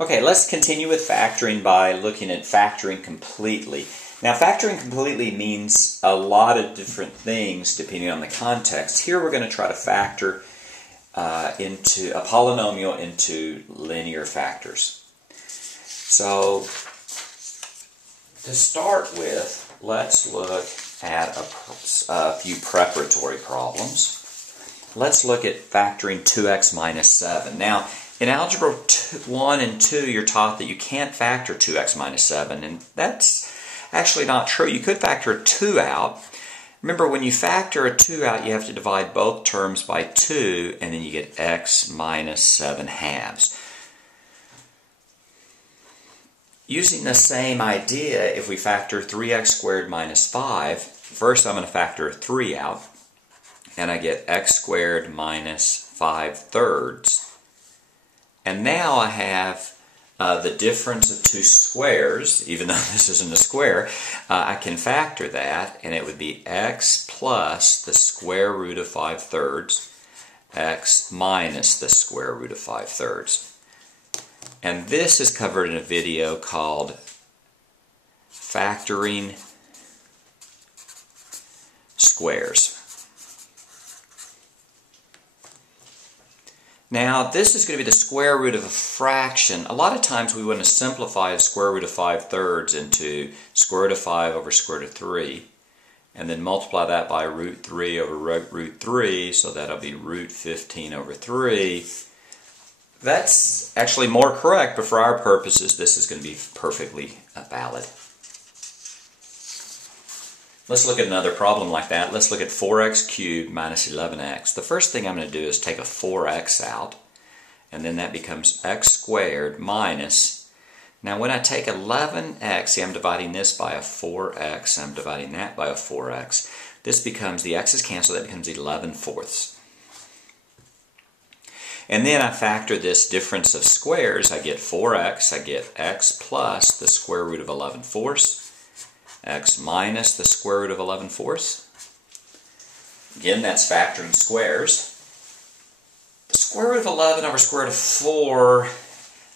Okay, let's continue with factoring by looking at factoring completely. Now, factoring completely means a lot of different things depending on the context. Here we're going to try to factor into a polynomial into linear factors. So, to start with, let's look at a few preparatory problems. Let's look at factoring 2x minus 7. Now, in Algebra 1 and 2, you're taught that you can't factor 2x minus 7, and that's actually not true. You could factor a 2 out. Remember, when you factor a 2 out, you have to divide both terms by 2, and then you get x minus 7 halves. Using the same idea, if we factor 3x squared minus 5, first I'm going to factor a 3 out, and I get x squared minus 5/3. And now I have the difference of two squares, even though this isn't a square. I can factor that, and it would be x plus the square root of 5/3, x minus the square root of 5/3. And this is covered in a video called Factoring Squares. Now, this is going to be the square root of a fraction. A lot of times we want to simplify the square root of 5/3 into square root of 5 over square root of 3, and then multiply that by root 3 over root 3, so that'll be root 15 over 3. That's actually more correct, but for our purposes, this is going to be perfectly valid. Let's look at another problem like that. Let's look at 4x cubed minus 11x. The first thing I'm going to do is take a 4x out, and then that becomes x squared minus, now when I take 11x, see, I'm dividing this by a 4x, I'm dividing that by a 4x. This becomes, the x's cancel, that becomes 11/4. And then I factor this difference of squares. I get 4x, I get x plus the square root of 11/4. X minus the square root of 11/4. Again, that's factoring squares. The square root of 11 over square root of 4,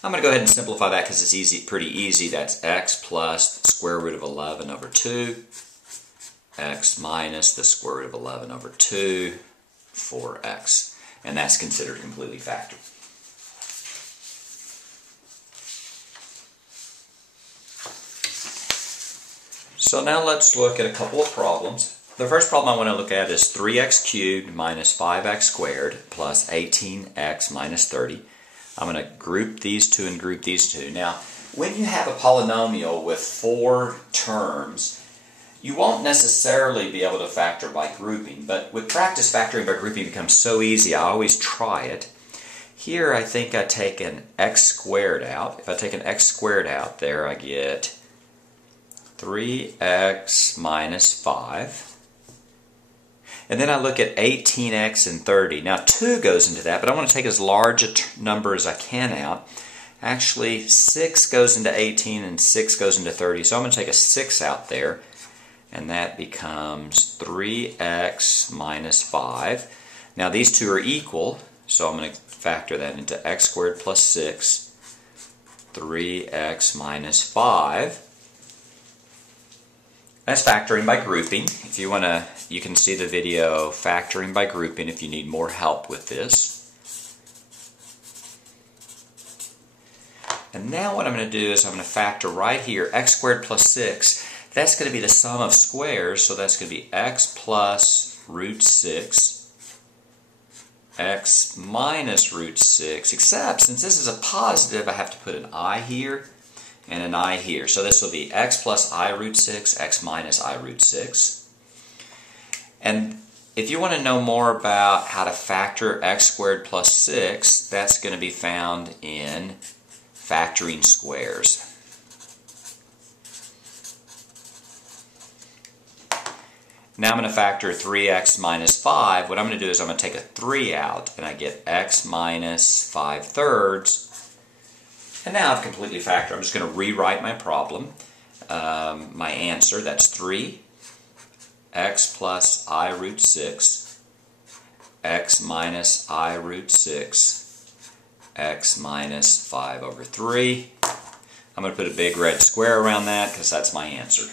I'm going to go ahead and simplify that because it's pretty easy. That's x plus the square root of 11 over 2, x minus the square root of 11 over 2, 4x. And that's considered completely factored. So now let's look at a couple of problems. The first problem I want to look at is 3x cubed minus 5x squared plus 18x minus 30. I'm going to group these two and group these two. Now, when you have a polynomial with 4 terms, you won't necessarily be able to factor by grouping, but with practice, factoring by grouping becomes so easy, I always try it. Here I think I take an x squared out. If I take an x squared out there, I get 3x minus 5. And then I look at 18x and 30. Now 2 goes into that, but I want to take as large a number as I can out. Actually, 6 goes into 18 and 6 goes into 30. So I'm going to take a 6 out there, and that becomes 3x minus 5. Now these two are equal, so I'm going to factor that into x squared plus 6, 3x minus 5. That's factoring by grouping. If you want to, you can see the video Factoring by Grouping if you need more help with this. And now what I'm going to do is I'm going to factor right here x squared plus 6. That's going to be the sum of squares, so that's going to be x plus root 6, x minus root 6, except since this is a positive, I have to put an I here and an I here. So this will be x plus I root 6, x minus I root 6. And if you want to know more about how to factor x squared plus 6, that's going to be found in Factoring Squares. Now I'm going to factor 3x minus 5. What I'm going to do is I'm going to take a 3 out, and I get x minus 5/3. And now I've completely factored. I'm just going to rewrite my problem, my answer. That's 3 x plus I root 6, x minus I root 6, x minus 5 over 3. I'm going to put a big red square around that because that's my answer.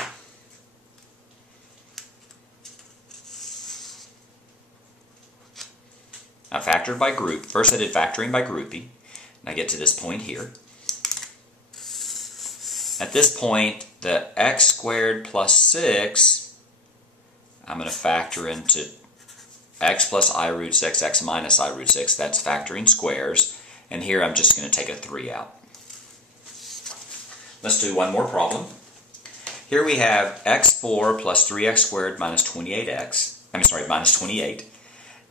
I factored by group. First I did factoring by grouping, and I get to this point here. At this point, the x squared plus 6, I'm going to factor into x plus I root 6, x minus I root 6. That's factoring squares. And here I'm just going to take a 3 out. Let's do one more problem. Here we have x4 plus 3x squared minus 28x. Minus 28.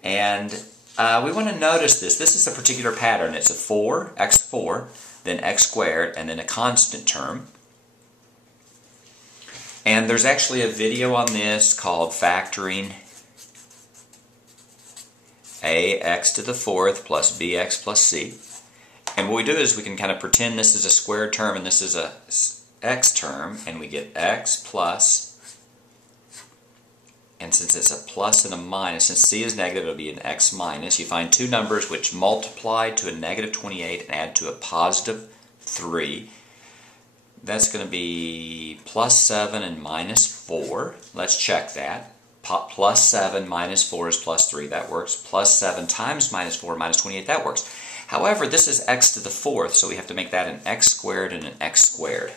And we want to notice this. This is a particular pattern. It's a 4, x4, then x squared, and then a constant term. And there's actually a video on this called Factoring ax to the 4th plus bx plus c. And what we do is we can kind of pretend this is a squared term and this is a x term, and we get x plus, and since it's a plus and a minus, since c is negative, it'll be an x minus. You find two numbers which multiply to a negative 28 and add to a positive 3. That's going to be plus 7 and minus 4. Let's check that. Plus 7 minus 4 is plus 3. That works. Plus 7 times minus 4 minus 28. That works. However, this is x to the 4th, so we have to make that an x squared and an x squared.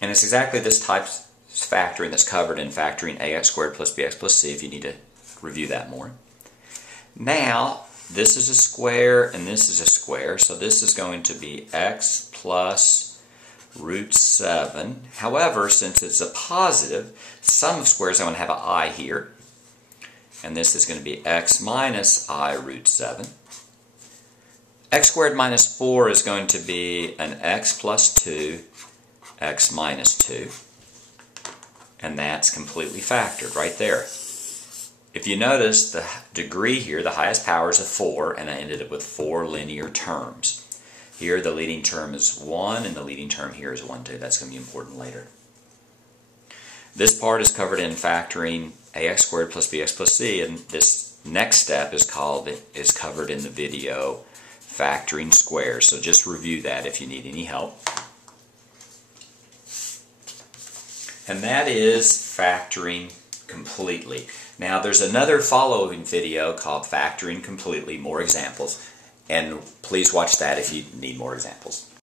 And it's exactly this type of factoring that's covered in Factoring ax squared plus bx plus c, if you need to review that more. Now, this is a square and this is a square, so this is going to be x plus root 7. However, since it's a positive, sum of squares, I want to have an I here. And this is going to be x minus I root 7. X squared minus 4 is going to be an x plus 2, x minus 2. And that's completely factored right there. If you notice, the degree here, the highest power is a 4, and I ended up with 4 linear terms. Here the leading term is 1, and the leading term here is 1, 2. That's going to be important later. This part is covered in Factoring ax squared plus bx plus c, and this next step is covered in the video Factoring Squares. So just review that if you need any help. And that is factoring completely. Now there's another following video called Factoring Completely, more examples, and please watch that if you need more examples.